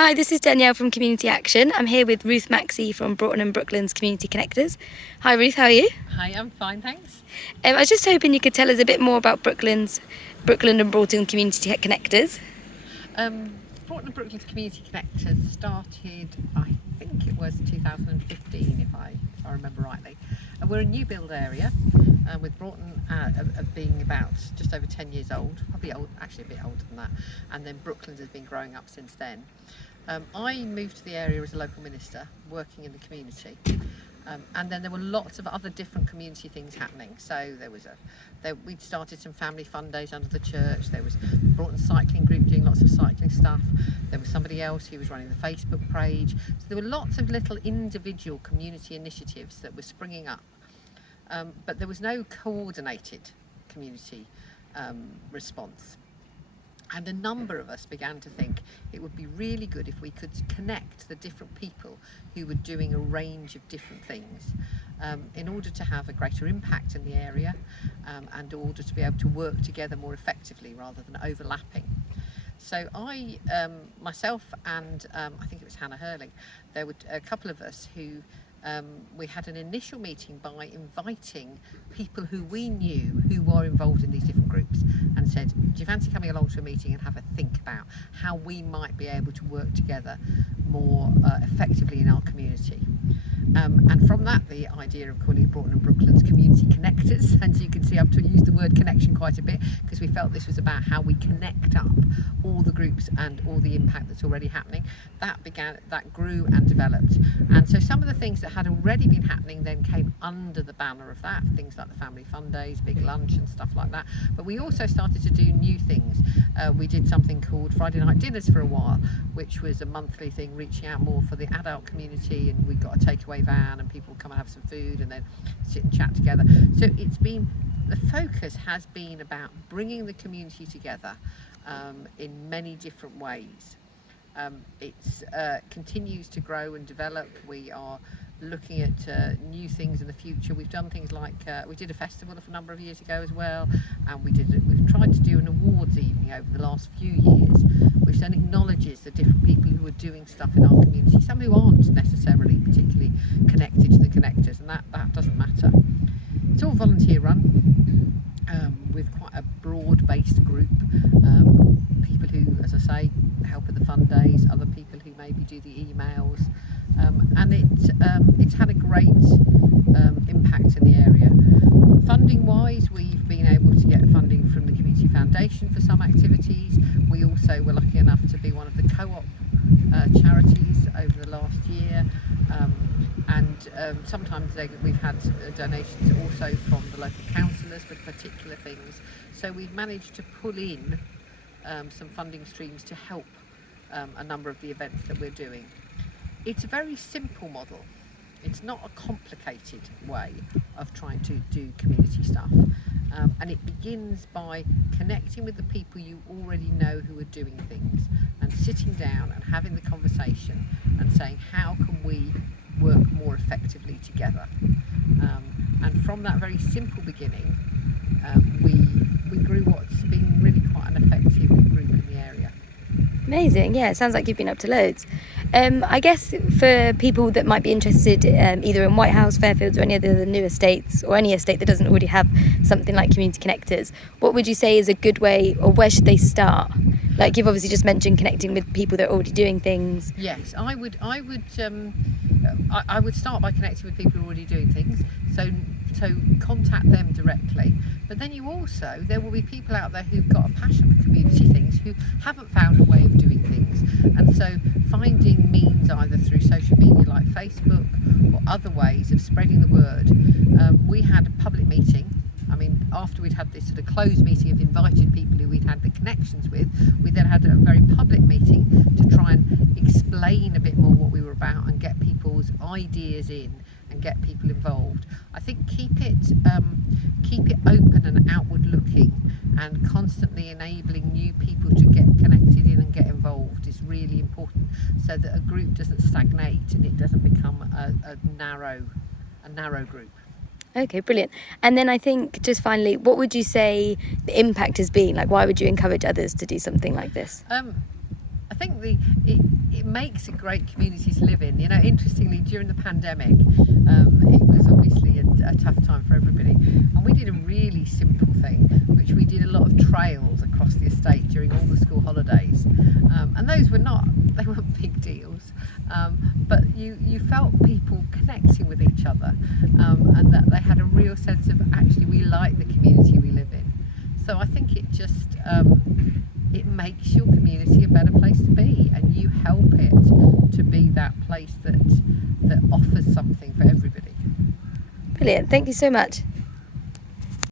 Hi, this is Danielle from Community Action. I'm here with Ruth Maxey from Broughton and Brooklands Community Connectors. Hi Ruth, how are you? Hi, I'm fine, thanks. I was just hoping you could tell us a bit more about Brookland and Broughton Community Connectors. Broughton and Brooklands Community Connectors started, I think it was 2015, if I remember rightly. We're a new build area, with Broughton being about just over 10 years old, probably actually a bit older than that, and then Brooklands has been growing up since then. I moved to the area as a local minister, working in the community. And then there were lots of other different community things happening. So we'd started some family fun days under the church. There was Broughton Cycling Group doing lots of cycling stuff. There was somebody else who was running the Facebook page. So there were lots of little individual community initiatives that were springing up. But there was no coordinated community response. And a number of us began to think it would be really good if we could connect the different people who were doing a range of different things in order to have a greater impact in the area and in order to be able to work together more effectively rather than overlapping. So I, myself and I think it was Hannah Hurling, there were a couple of us who we had an initial meeting by inviting people who we knew who were involved in these different groups and said, do you fancy coming along to a meeting and have a think about how we might be able to work together more effectively in our community? And from that, the idea of calling it Broughton and Brooklands Community Connectors, and you can see I've used the word connection quite a bit because we felt this was about how we connect up all the groups and all the impact that's already happening. That grew and developed, and so some of the things that had already been happening then came under the banner of that, things like the family fun days, big lunch and stuff like that. But we also started to do new things. We did something called Friday night dinners for a while, which was a monthly thing reaching out more for the adult community, and we got a takeaway van and people would come and have some food and then sit and chat together. So the focus has been about bringing the community together in many different ways. It continues to grow and develop. We are looking at new things in the future. We've done things like we did a festival a number of years ago as well, and we've tried to do an awards evening over the last few years, which then acknowledges the different people who are doing stuff in our community, some who aren't necessarily particularly connected to the connectors, and that doesn't matter. It's all volunteer run, with quite a broad-based group, people who, as I say, help at the fun days, other people who maybe do the emails, and it's had a great impact in the area. Funding wise, we've been able to get funding from the Community Foundation for some activities. We also were lucky enough to be one of the co-op charities over the last year, and sometimes we've had donations also from the local councillors for particular things. So we've managed to pull in some funding streams to help a number of the events that we're doing. It's a very simple model. It's not a complicated way of trying to do community stuff. And it begins by connecting with the people you already know who are doing things and sitting down and having the conversation and saying, how can we work more effectively together? And from that very simple beginning, we grew what's been really quite an effective group in the area. Amazing, yeah, it sounds like you've been up to loads. I guess for people that might be interested either in Whitehouse, Fairfields or any other new estates, or any estate that doesn't already have something like Community Connectors, what would you say is a good way, or where should they start? Like you've obviously just mentioned connecting with people that are already doing things. Yes, I would start by connecting with people who are already doing things. So contact them directly. But then there will be people out there who've got a passion for community things, who haven't found a way of doing things. And so finding means either through social media like Facebook or other ways of spreading the word. We had a public meeting. I mean, after we'd had this sort of closed meeting of invited people who we'd had the connections with, we then had a very public meeting to try and explain a bit more what we were about and get people's ideas in and get people involved. I think keep it open and outward looking, and constantly enabling new people to get connected in and get involved is really important, so that a group doesn't stagnate and it doesn't become a narrow group. Okay, brilliant. And then I think just finally, what would you say the impact has been? Like, why would you encourage others to do something like this? I think it makes a great community to live in. You know, interestingly, during the pandemic, it was obviously a tough time for everybody, and we did a really simple thing, which we did a lot of trails across the estate during all the school holidays, and those they weren't big deals, but you felt people connecting with each other, and that they had a real sense of, actually, we like the community we live in. So I think it just it makes your community a better place to be, and you help it to be that place that offers something for everybody. Brilliant, thank you so much.